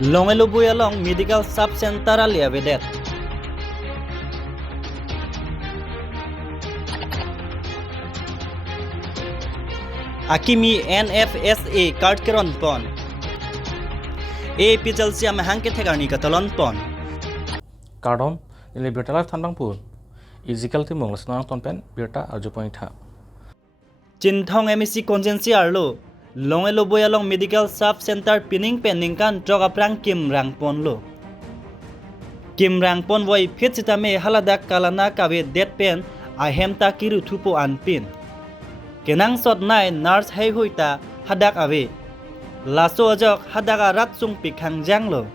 Longelubuyalong Medical Subcenter Aliavedet. Akimi NFSA Kartkeron Pon. A Pijalsia Mahanke Tegarni Catalon Pon. Cardon, ili Bertala Tandangpur. Ezekiel Timong Snang Tonpen, Berta Arjupointa. Chintong MSC Congency Arlo. Longelubuyalong Medical Subcenter Pinning Peningkan Jogaprang Kim Rang Ponlo. Kim Rang Pon Boy Pitsitame Haladak Kalana Kabe Dead Pen Ahemta Kiru Tupo Anpin. Kenang sot nai nurse hai huita hadak ave laso ajok hadaga ratsung pikhang janglo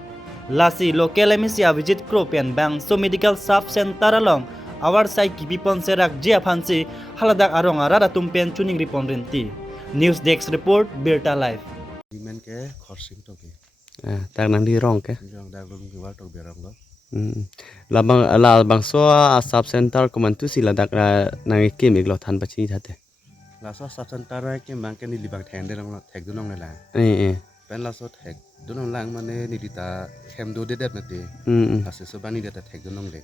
lasi local emisi avijit kropen bang so medical sub center along our sai kibipon serak jia phansi haladak arong arada tumpen tuning ripon renti news desk report Berta live men ke khorsing to ke tak nang di rong ke jong da lum ki wa to berang lo la bang so sub center komantu sila dak nang ke miglo than pachi thate la so sub center ke mang ke ni libang theng de long thek du nong la pen la so thek du nong lang mane ni dita khem do de det na te ase so bani de ta thek du nong le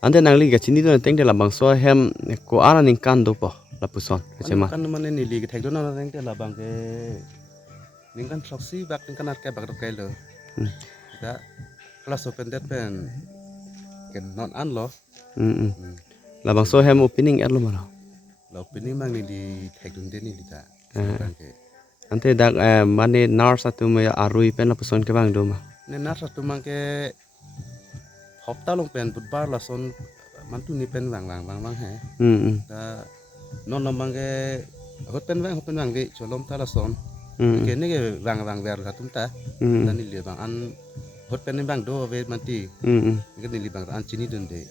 ande nang li ga chini do teng de la bang so hem ko ara ning kan do po la puson chema kan mane ni li ke thek du nong teng te la bang ke ning kan proxy bak ning kan at ke bak do ke lo da la so pen det pen ken non an lo la bang so hem opening at lo ma lo pini mang ni di thek dun de ni dita bang ke ante dak mane nurse atu me arui pen la puson ke bang do ma ne nar sa tumang ke hopta long pen budbar la son mantu ni pen wang he ta non lomang ke hot pen wang ge cholom ta la son ke ne ke wang ver la tum ta ta ni le bang an hot pen bang do ve manti ke ni li bang an chini dun de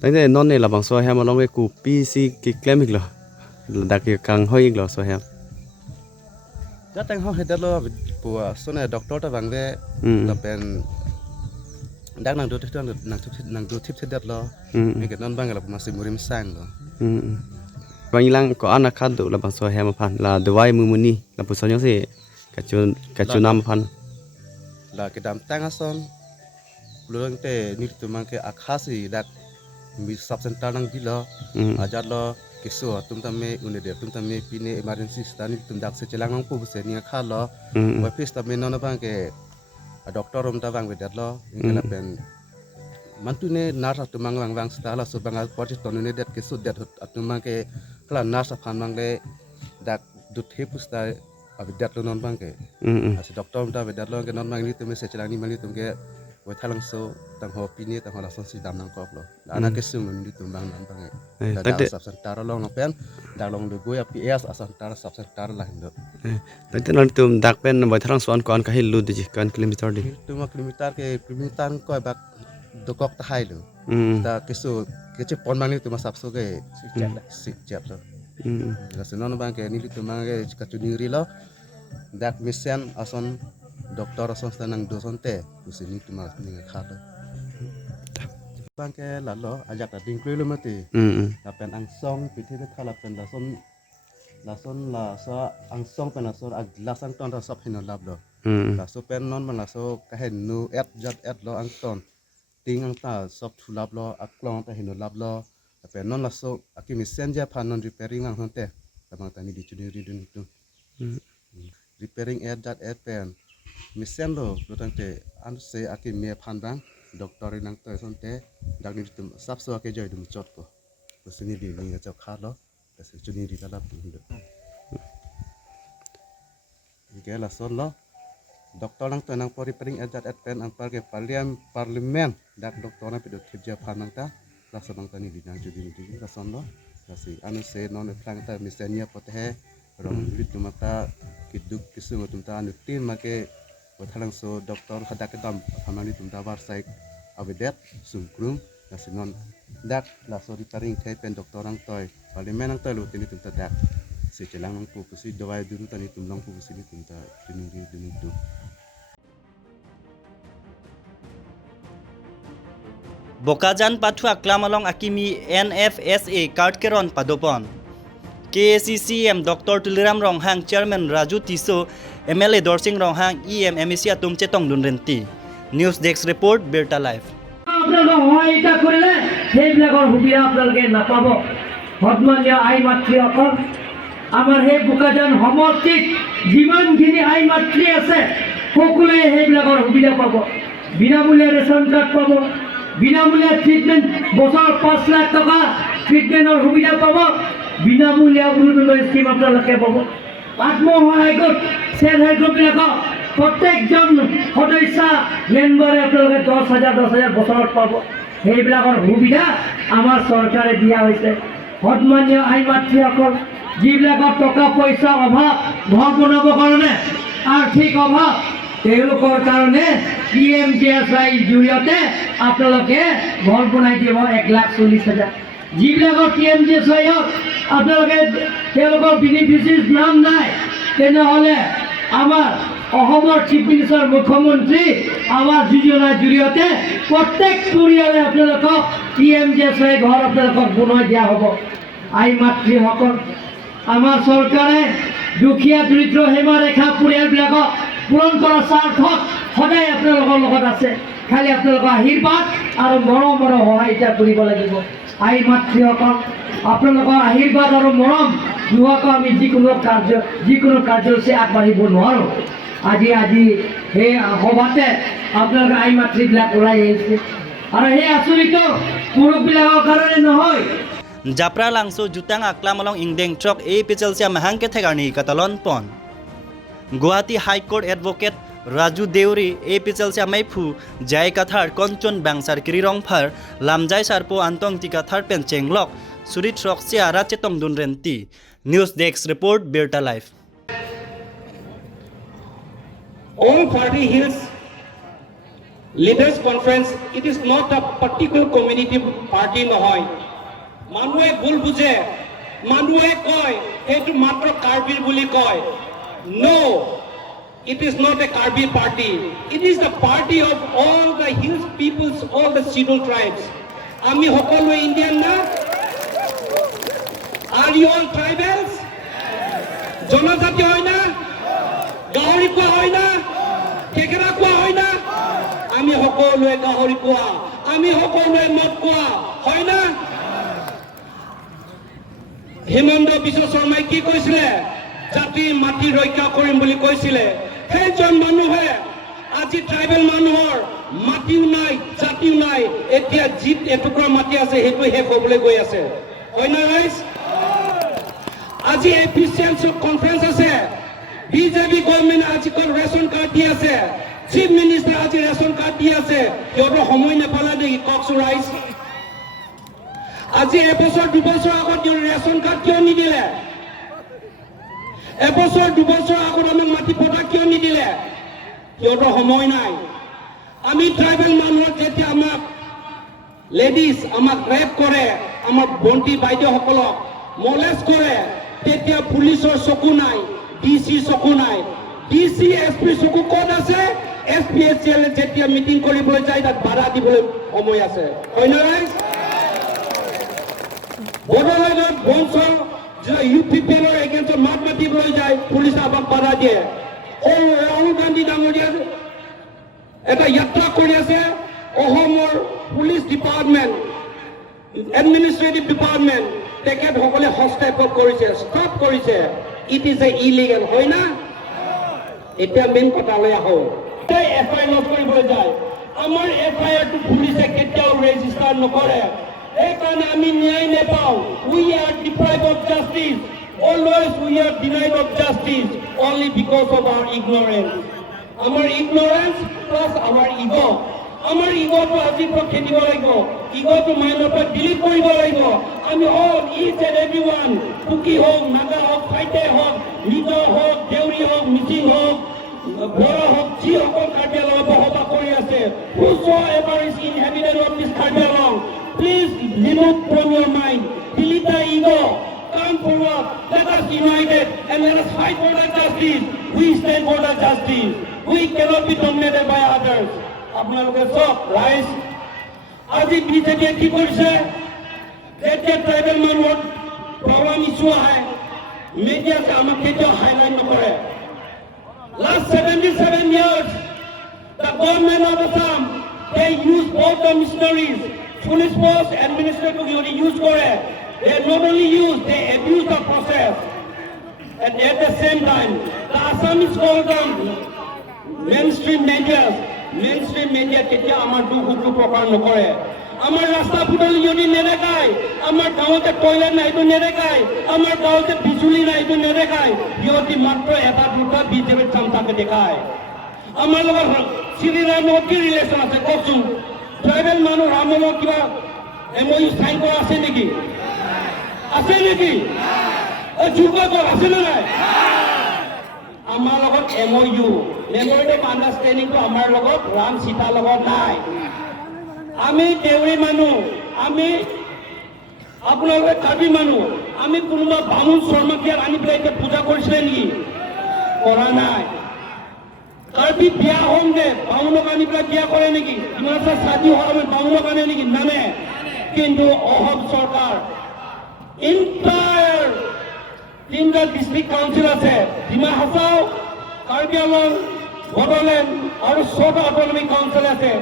tang de non ne la bang so hem along ke ku pc ki klemik lo dak ke kang hoi lo so hem ja tang ho he da lo pu son e doctor ta wang ve la pen dak nang do tip dat lo ne ke non bang la ma se murim sang lo bang ilang ko ana khad do la bang so hem phan la dawai mu muni la puson yong se ka chu nam phan la ke dam tang ason lulung te ni tu mang ke akhasi dak mi sub center nang dilo ajat lo kisu tum ta me une de tum ta me pine emergency stani tum dak se chelang nang pu se ni kha lo wa pis ta me non bang ke doctor ta bang be dat lo ni la pen mantu ne nar tu mang wang sta la so bang poti ton ne det kisu det atu mang ke kala nar sa phan mang le dak du the pusta abi dat lo non bang ke as doctor ta be dat lo ke non mang ni tu me se chelang ni mang ni tum ke wa thalang so tang ho pini tang la son si dam nang kok lo ana ke sung ni tum bang nan bang da da sub center long no pen da long de go ya ps asan tar sub center la hindo tang non tum dak pen wa thrang son kon ka hilu di kan kilometer di tu ma kilometer ko bak do kok ta hai lo da ke so ke che pon mang ni tu ma sap so ke si chat lo la se non bang ke ni tu ma ke ka tu ni ri lo dak mission ason doktor ason nang do son te usini tu ma ni kha lo bang ke la lo ajak ta ding kle lo ma te la pen ang song pi the thala pen la son la so ang song pen la so ag la sang ton ta sop hin lab lo la so pen non man la so ka hen nu et jat et lo ang ton ting ang ta sop thu lab lo ak klong ta hin lab lo la pen non la so akimi senja phan non repairing ang hon te la bang ta ni di chu ni ri dun tu repairing et jat et pen misen lo tang te an se akim me phan bang doctor nang te son te dak ni tum sap so ke joy dum chot ko usini di ni cha kha lo ta se chu ni ri ta lab tu ke la son lo doctor nang te nang por repairing et jat et pen ang par ke parliament dak doctor na pe do thip ja phan nang ta la so bang ta ni di nang chu di la son lo ta se an se non e plang ta misen nia pot he rong lit tu mata kiduk kisu tum ta nu tin ma ke thalang so doctor khada ke dam phamani tum ta war sai abedet sum krum la sinon dak la so repairing the pen doctor ang toy parliament ang toy lu tin tum ta dak se chelang nang pu si dawai dun ta ni tum long pu si ni tum ta tuning tu Bokajan Pathua Klamalong Akimi NFSA Kartkeron Padopon KACCM Dr. Tuliram Ronghang Chairman Raju Tiso MLA Dorsing Ronghang EMMC Atum Chetong Dunrenti News Desk Report Berta Live আপোনালোকে সহায়িতা কৰিলে সেইবিলাকৰ সুবিধা আপোনালোকে নাপাব সন্মানীয় আই মাতৃসকল আমাৰ সেই বোকাজান সমষ্টিত যিমানখিনি আই মাতৃ আছে সকলোৱে সেইবিলাকৰ সুবিধা পাব বিনামূলীয়া ৰেচন কাৰ্ড পাব বিনামূলীয়া ট্ৰিটমেণ্ট বছৰ 5 লাখ টকা ট্ৰিটমেণ্টৰ সুবিধা পাব বিনামূলীয়া অৰুণোদয় স্কিম আপোনালোকে পাব আত্মসহায়ক গোট চেল্ফ হেল্প গ্ৰুপবিলাকক প্ৰত্যেকজন সদস্য মেম্বাৰে আপোনালোকে 10,000 বছৰত পাব সেইবিলাকৰ সুবিধা আমাৰ চৰকাৰে দিয়া হৈছে সন্মানীয় আই মাতৃসকল যিবিলাকৰ টকা পইচা অভাৱ ঘৰ বনাবৰ কাৰণে আৰ্থিক অভাৱ তেওঁলোকৰ কাৰণে PMJSY জৰিয়তে আপোনালোকে ঘৰ বনাই দিব 1,40,000 যিবিলাকৰ PMJSY আপোনালোকে তেওঁলোকৰ বেনিফিচিয়াৰীৰ নাম নাই তেনেহ'লে আমাৰ অসমৰ চিফ মিনিষ্টাৰ মুখ্যমন্ত্ৰী আৱাস যোজনাৰ জৰিয়তে প্ৰত্যেক পৰিয়ালে আপোনালোকক PMJSY ঘৰ আপোনালোকক বনাই দিয়া হ'ব আই মাতৃসকল আমাৰ চৰকাৰে দুখীয়া দৰিদ্ৰ সীমাৰেখা পৰিয়ালবিলাকক পূৰণ কৰাৰ স্বাৰ্থত সদায় আপোনালোকৰ লগত আছে খালি আপোনালোকৰ আশীৰ্বাদ আৰু মৰমৰ সহায়তা কৰিব লাগিব আই মাতৃসকল আপোনালোকৰ আশীৰ্বাদ আৰু মৰম নোহোৱাকৈ আমি যিকোনো কাৰ্যসূচী আগবাঢ়িব নোৱাৰোঁ আজি সেই সভাতে আপোনালোকে আই মাতৃবিলাক ওলাই আহিছে আৰু সেই আঁচনিটো পুৰুষবিলাকৰ কাৰণে নহয় Japra Langso Jutang Aklamalong Ingdeng Trok A Pichelsia Mahangke Thegarni Katalon Pon Guwahati High Court Advocate Raju Deuri A Pichelsia Maipu Jai Kathar Konchon Bangsar Kirirong Phar Lamjai Sarpo Antong Tikathar Penchenglok Surit Trok Siara Chetong Dunrenti News Desk Report Berta Live All Party Hills Leaders Conference, it is not a particular community party নহয় মানুহে ভুল বুঝে মানুহে কয় এইটো মাত্ৰ কাৰ্বিৰ বুলি কয় No, it is not a Karbi party. It is the party of all the hills peoples, all the scheduled tribes. Ami hokolo Indian na? Are you all tribals? Jonajati hoy na? Gahori koa hoy na? Kekera koa hoy na? Ami hokolo gahori koa. Ami hokolo mot koa. Hoy na? Himando Biswa Sarmai ki koisile? জাতি মাটি ৰক্ষা কৰিম বুলি কৈছিলে সেইজন মানুহে আজি tribal মানুহৰ মাটিও নাই জাতিও নাই এতিয়া জিত এটুকুৰা মাটি আছে সেইটো শেষ হ'বলৈ গৈ আছে হয় না গাইস আজি এফিচিয়েন্সি কনফাৰেন্স আছে বিজেপি গভৰ্ণমেণ্ট আজি ৰেচন কাৰ্ড দি আছে চিফ মিনিষ্টাৰ আজি ৰেচন কাৰ্ড দি আছে সিহঁতৰ সময় নাপালে নেকি ককচোন ৰাইজ আজি এবছৰ দুবছৰ আগত ৰেচন কাৰ্ড কিয় নিদিলে এবছৰ দুবছৰ আগত আমাক মাটি পটা কিয় নিদিলে সিহঁতৰ সময় নাই আমি ট্ৰাইবেল মানুহক যেতিয়া আমাক লেডিজ আমাক ৰেপ কৰে আমাৰ বন্তি বাইদেউসকলক মলেজ কৰে তেতিয়া পুলিচৰ চকু নাই ডিচি চকু নাই ডিচি এছপি চকু ক'ত আছে এছপিএছচিএল যেতিয়া মিটিং কৰিবলৈ যায় তাত বাধা দিবলৈ সময় আছে হয় না ৰাইজ বড়োলেণ্ডত বঞ্চল UPPL এগেইনষ্ট মাত মাতিবলৈ যায় পুলিচ আমাক বাধা দিয়ে ৰাহুল গান্ধী ডাঙৰীয়া এটা যাত্ৰা কৰি আছে অসমৰ পুলিচ ডিপাৰ্টমেণ্ট এডমিনিষ্ট্ৰেটিভ ডিপাৰ্টমেণ্ট তেখেতসকলে হস্তক্ষেপ কৰিছে ষ্টপ কৰিছে ইট ইজ এ ইলিগেল হয় না এতিয়া মেইন কথালৈ আহো এফআইআৰ লজ কৰিবলৈ যায় আমাৰ এফআইআৰটো পুলিচে কেতিয়াও ৰেজিষ্টাৰ নকৰে সেইকাৰণে আমি ন্যায় নাপাওঁ we are deprived of justice always we are denied of justice only because of our ignorance আমাৰ ইগনৰেঞ্চ প্লাছ আৱাৰ ইগ' আমাৰ ইগ'টো আজিৰ পৰা খেদিব লাগিব ইগ'টো মাইণ্ডৰ পৰা ডিলিট কৰিব লাগিব আমি all each and every one Kuki হওক নাগা হওক ফাইটে হওক নিজৰ হওক দেউৰী হওক মিচিং হওক বড়ো হওক যিসকল কাৰ্বি আংলঙত বসবাস কৰি আছে whosoever is inhabitant of this Karbi Anglong please remove from your mind delete the ego come forward let us united and let us fight for the justice we stand for the justice we cannot be dominated by others আপোনালোকে চব ৰাইজ আজি বিজেপিয়ে কি কৰিছে যেতিয়া tribal মানুহৰ problem issue আহে মিডিয়াতে আমাক কেতিয়াও হাইলাইট নকৰে years, the government of Assam, they use both the missionaries, police force, administrative use করে. They not only use, they abuse the process. And at the same time, the Assamese call them mainstream media কেতিয়া আমাৰ দুখটো প্ৰকাশ নকৰে আমাৰ ৰাস্তা ফুটালি যদি নেদেখায় আমাৰ গাঁৱতে টয়লেট নাই তো নেদেখায় আমাৰ গাঁৱতে বিজুলী নাই তো নেদেখায় সিহঁতি মাত্ৰ এটা দুটা বিজেপিৰ চামটাকে দেখায় আমাৰ লগত শ্ৰীৰামৰ লগত কি ৰিলেশ্যন আছে কওকচোন ট্ৰাইবেল মানুহ ৰামৰ লগত কিবা MOU চাইন কৰা আছে নেকি যুগত আছে নে নাই আমাৰ লগত MOU মেমৰিটেড আণ্ডাৰষ্টেণ্ডিংটো আমাৰ লগত ৰাম সীতাৰ লগত নাই আমি দেউৰী মানুহ আমি আপোনালোকে কাৰ্বি মানুহ আমি কোনোবা বামুণ শৰ্মাক ইয়াত আনি পেলাই এতিয়া পূজা কৰিছিলে নেকি কৰা নাই কাৰ্বি বিয়া হ'ম দে বামুণক আনি পেলাই বিয়া কৰে নেকি ইমান ছাতি হোৱা আমি বামুণক আনে নেকি নানে কিন্তু অসম চৰকাৰ ইণ্টায়াৰ তিনিটা ডিষ্ট্ৰিক্ট কাউন্সিল আছে ডিমা হাছাও কাৰ্বি আংলং বড়োলেণ্ড আৰু 6টা অট'নমিক কাউন্সিল আছে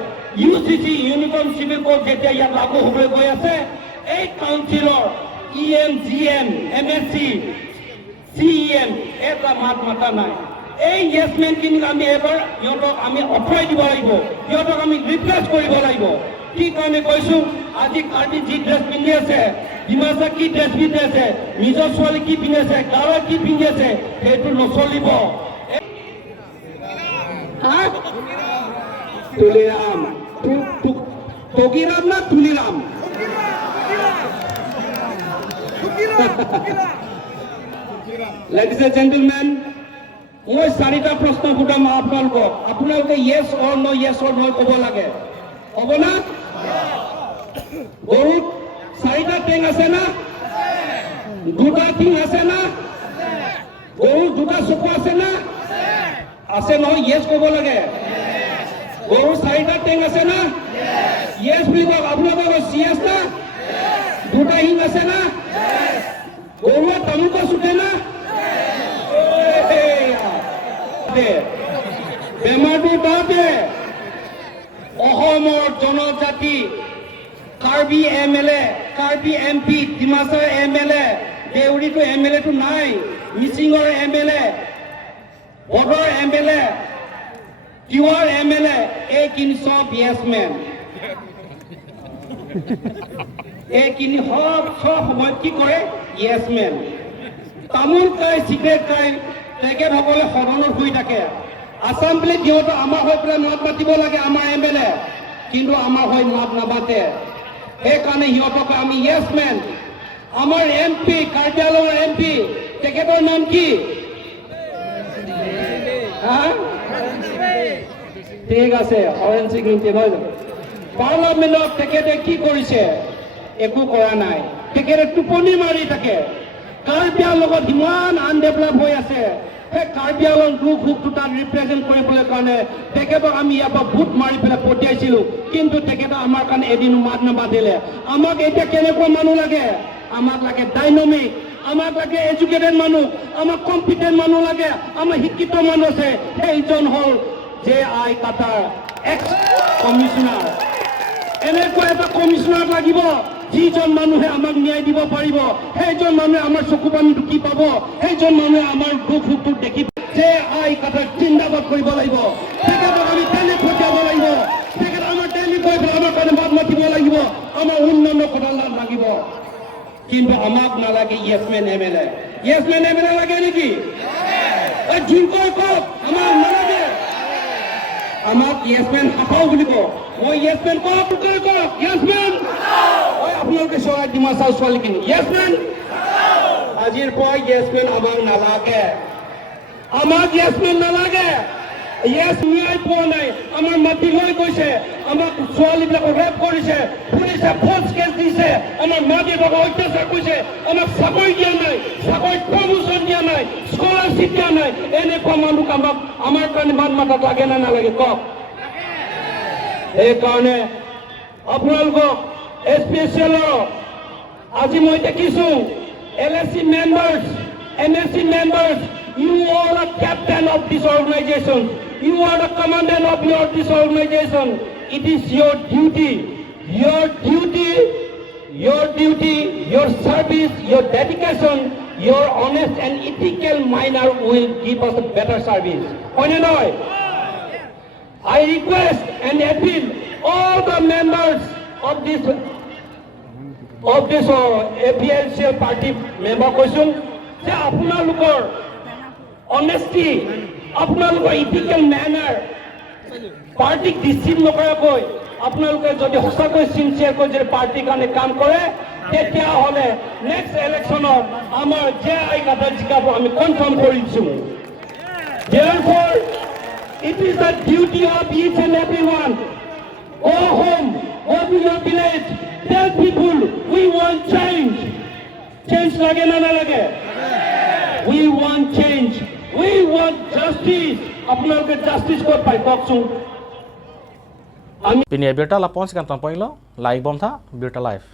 UCC ইউনিফৰ্ম চিভিল কোড যেতিয়া ইয়াত লাগু হ'বলৈ গৈ আছে এই কাউন্সিলৰ EM GM MSC CEM এটা মাত মাতা নাই এই ইয়েছমেনখিনিক আমি এবাৰ সিহঁতক আমি অঁতৰাই দিব লাগিব সিহঁতক আমি ৰিপ্লেচ কৰিব লাগিব কি কাৰণে কৈছোঁ আজি কাৰ্বি যি ড্ৰেছ পিন্ধি আছে ডিমাচা কি ড্ৰেছ পিন্ধি আছে নিজৰ ছোৱালী কি পিন্ধি আছে গাঁৱৰ কি পিন্ধি আছে সেইটো নচলিব তুলিৰাম টকিৰাম না তুলিৰাম Ladies and gentlemen, মই 4টা প্ৰশ্ন সুধাম আপোনালোকক আপোনালোকে yes or no ক'ব লাগে হ'ব না গৰুত 4টা টেং আছে না 2টা টিং আছে না গৰুৰ 2টা চকু আছে না আছে নহয় yes ক'ব লাগে গৰুৰ 4টা টেং আছে না yes বুলি কওক আপোনালোকৰ CS না 2টা হিং আছে না গৰুৱে তামোল চুটে না বেমাৰটো তাতে অসমৰ জনজাতি Karbi MLA Karbi MP ডিমাচাৰ MLA দেউৰীটো MLAটো নাই মিচিঙৰ MLA বড়োৰ MLA তিৱাৰ MLA এইখিনি চব ইয়েছমেন এইখিনি সব সময়ত কি কৰে ইয়েছমেন তামোল খাই চিগাৰেট খাই তেখেতসকলে সদনত শুই থাকে আছাম বুলি সিহঁতে আমাৰ হৈ পেলাই মাত মাতিব লাগে আমাৰ MLA কিন্তু আমাৰ হৈ মাত নামাতে সেইকাৰণে সিহঁতক আমি ইয়েছমেন আমাৰ MP কাৰ্বি আংলঙৰ MP তেখেতৰ নাম কি ঠিক আছে অৰেঞ্জ চিগনেটি নহয় জানো পাৰ্লামেণ্টত তেখেতে কি কৰিছে একো কৰা নাই তেখেতে টোপনি মাৰি থাকে কাৰ্বি আংলঙত ইমান আনডেভেলপ হৈ আছে সেই কাৰ্বি আংলং গ্ৰুপটো তাত ৰিপ্ৰেজেণ্ট কৰিবলৈ কাৰণে তেখেতক আমি ইয়াৰ পৰা ভোট মাৰি পেলাই পঠিয়াইছিলোঁ কিন্তু তেখেতে আমাৰ কাৰণে এদিনো মাত নামাতিলে আমাক এতিয়া কেনেকুৱা মানুহ লাগে আমাক লাগে ডাইনামিক আমাক লাগে এডুকেটেড মানুহ আমাক কম্পিটেণ্ট মানুহ লাগে আমাৰ শিক্ষিত মানুহ আছে সেইজন হ'ল JI কাটাৰ এক্স কমিশ্যনাৰ এনেকুৱা এটা কমিশ্যনাৰ লাগিব যিজন মানুহে আমাক ন্যায় দিব পাৰিব সেইজন মানুহে আমাৰ চকু পানী ঢুকি পাব সেইজন মানুহে আমাৰ দুখ সুখটো দেখি JI কাটাৰ জিন্দাবাদ কৰিব লাগিব তেখেতক আমি দিল্লী পঠিয়াব লাগিব তেখেত আমাৰ দিল্লী গৈ পেলাই আমাৰ কাৰণে মাত মাতিব লাগিব আমাৰ উন্নয়নৰ কথা লাগিব কিন্তু আমাক নালাগে ইয়েছমেন MLA লাগে নেকি জোৰকৈ কওক আমাক নালাগে আমাক ইয়েছমেন হাঁপাও বুলি কওক মই ইয়েছমেন কওক ইয়েছমেন আপোনালোকে চৰাই ডিমাচাৰ ছোৱালীখিনি ইয়েছমেন আজিৰ পৰা ইয়েছমেন আমাক নালাগে আমাক ইয়েছমেন নালাগে ইয়েছ ন্যায় পোৱা নাই আমাৰ মাটি লৈ গৈছে আমাক ছোৱালীবিলাকক ৰেপ কৰিছে পুলিচে ফল্চ কেছ দিছে আমাৰ মা দেউতাকক অত্যাচাৰ কৰিছে আমাক চাকৰি দিয়া নাই চাকৰিত প্ৰমোশ্যন দিয়া নাই স্কলাৰশ্বিপ দিয়া নাই এনেকুৱা মানুহ আমাক আমাৰ কাৰণে মাত মাতাত লাগে নে নালাগে কওক সেইকাৰণে আপোনালোকক স্পেচিয়েলৰ আজি মই দেখিছোঁ LSC members MSC members You are the captain of this organization. You are the commandant of this organization. It is your duty, your service, your dedication, your honest and ethical manner will give us a better service. I request and appeal all the members of this APLCL party member question যে আপোনালোকৰ honesty, আপোনালোকৰ ethical manner, পাৰ্টিক deceive নকৰাকৈ আপোনালোকে যদি সঁচাকৈ চিনচিয়াৰকৈ যদি পাৰ্টিৰ কাৰণে কাম কৰে তেতিয়াহ'লে নেক্সট ইলেকশ্যনত আমাৰ যে আইকাটা জিকাব আমি কনফাৰ্ম কৰিছোঁ। Therefore, it is the duty of each and everyone. Go home, go to your village, tell people we want change. Change lage na lage. We want change. We want justice. আপোনালোকে justice ক'ত পায় কওকচোন। Pini Birta Lapons kan tampoi lo, like bomb tha, Birta Life.